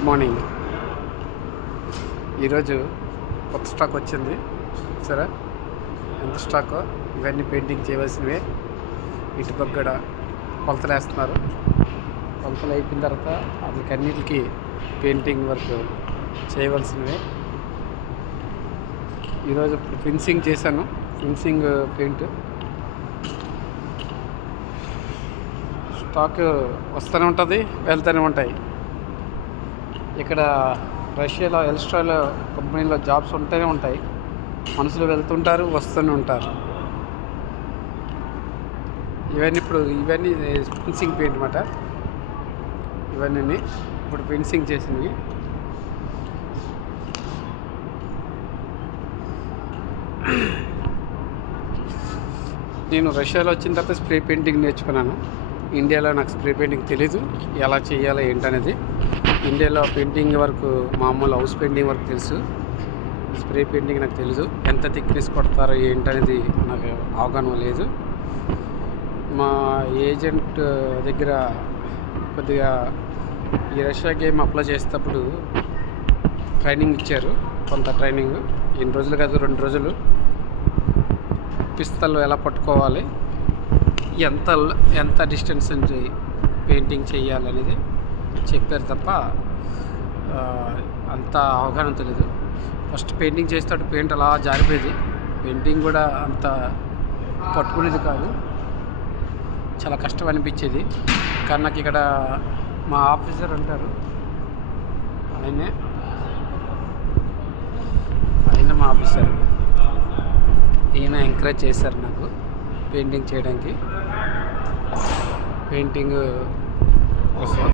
Good morning. ఈరోజు కొత్త stock వచ్చింది సరే, ఎంత స్టాక్ ఇవన్నీ పెయింటింగ్ చేయవలసినవే. ఇటు పక్కన కొలతలు వేస్తున్నారు. కొలతలు అయిపోయిన తర్వాత అన్నిటికీ పెయింటింగ్ వర్క్ చేయవలసినవే. ఈరోజు ఫినిషింగ్ చేశాను. ఫినిషింగ్ పెయింట్ స్టాక్ వస్తూనే ఉంటుంది, వెళ్తూనే ఉంటాయి. ఇక్కడ రష్యాలో ఎల్స్ట్రాలో కంపెనీలో జాబ్స్ ఉంటూనే ఉంటాయి. మనుషులు వెళ్తుంటారు, వస్తూనే ఉంటారు. ఇవన్నీ ఫినిషింగ్ పెయింట్ అన్నమాట. ఇవన్నీ ఇప్పుడు ఫినిషింగ్ చేసినవి. నేను రష్యాలో వచ్చిన తర్వాత స్ప్రే పెయింటింగ్ నేర్చుకున్నాను. ఇండియాలో నాకు స్ప్రే పెయింటింగ్ తెలీదు, ఎలా చేయాలో ఏంటనేది. ఇండియాలో పెయింటింగ్ వర్క్ మామూలు హౌస్ పెయింటింగ్ వర్క్ తెలుసు, స్ప్రే పెయింటింగ్ నాకు తెలీదు. ఎంత థిక్నెస్ కొడతారో ఏంటనేది నాకు అవగాహన లేదు. మా ఏజెంట్ దగ్గర కొద్దిగా ఈ రష్యా గేమ్ అప్లై చేసేటప్పుడు ట్రైనింగ్ ఇచ్చారు. కొంత ట్రైనింగ్, ఎన్ని రోజులు కాదు 2 రోజులు. పిస్తలు ఎలా పట్టుకోవాలి, ఎంత డిస్టెన్స్ నుంచి పెయింటింగ్ చేయాలనేది చెప్పారు తప్ప అంత అవగాహన తెలీదు. ఫస్ట్ పెయింటింగ్ చేసేటప్పుడు పెయింట్ అలా జారిపోయేది. పెయింటింగ్ కూడా అంత పట్టుకునేది కాదు, చాలా కష్టం అనిపించేది. కానీ నాకు ఇక్కడ మా ఆఫీసర్ ఉంటారు, ఆయన మా ఆఫీసర్, ఈయన ఎంకరేజ్ చేశారు నాకు పెయింటింగ్ చేయడానికి. పెయింటింగ్